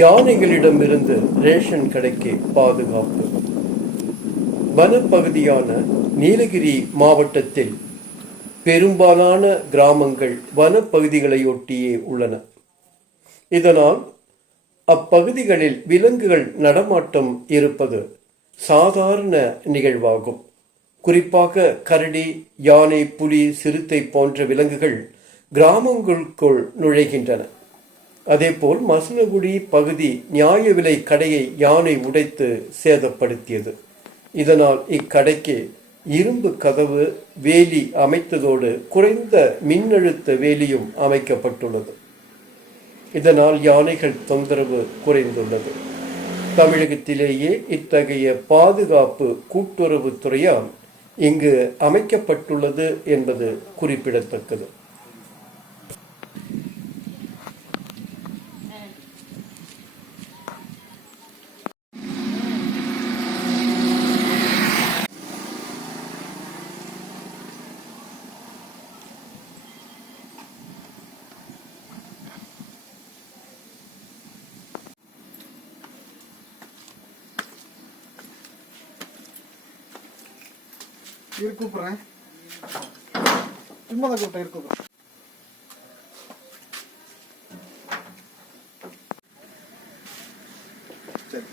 யானைகளிடமிருந்து ration கடைக்கு பாதுகாப்பு. வனப்பகுதியான நீலகிரி மாவட்டத்தில் பெரும்பாலான கிராமங்கள் வனப்பகுதிகளையொட்டியே உள்ளன. இதனால் அப்பகுதிகளில் விலங்குகள் நடமாட்டம் இருப்பது சாதாரண நிகழ்வாகும். குறிப்பாக கரடி, யானை, புலி, சிறுத்தை போன்ற விலங்குகள் கிராமங்களுக்குள் நுழைகின்றன. அதேபோல் மசனகுடி பகுதி நியாய விலை கடையை யானை உடைத்து சேதப்படுத்தியது. இதனால் இக்கடைக்கு இரும்பு கதவு, வேலி அமைத்ததோடு குறைந்த மின்னழுத்த வேலியும் அமைக்கப்பட்டுள்ளது. இதனால் யானைகள் தொந்தரவு குறைந்துள்ளது. தமிழகத்திலேயே இத்தகைய பாதுகாப்பு கூட்டுறவுத்துறையால் இங்கு அமைக்கப்பட்டுள்ளது என்பது குறிப்பிடத்தக்கது. கூப்பிட்றேன், சும்மா தான் கூப்பிட்டேன். கூப்பிட்றேன். சரி.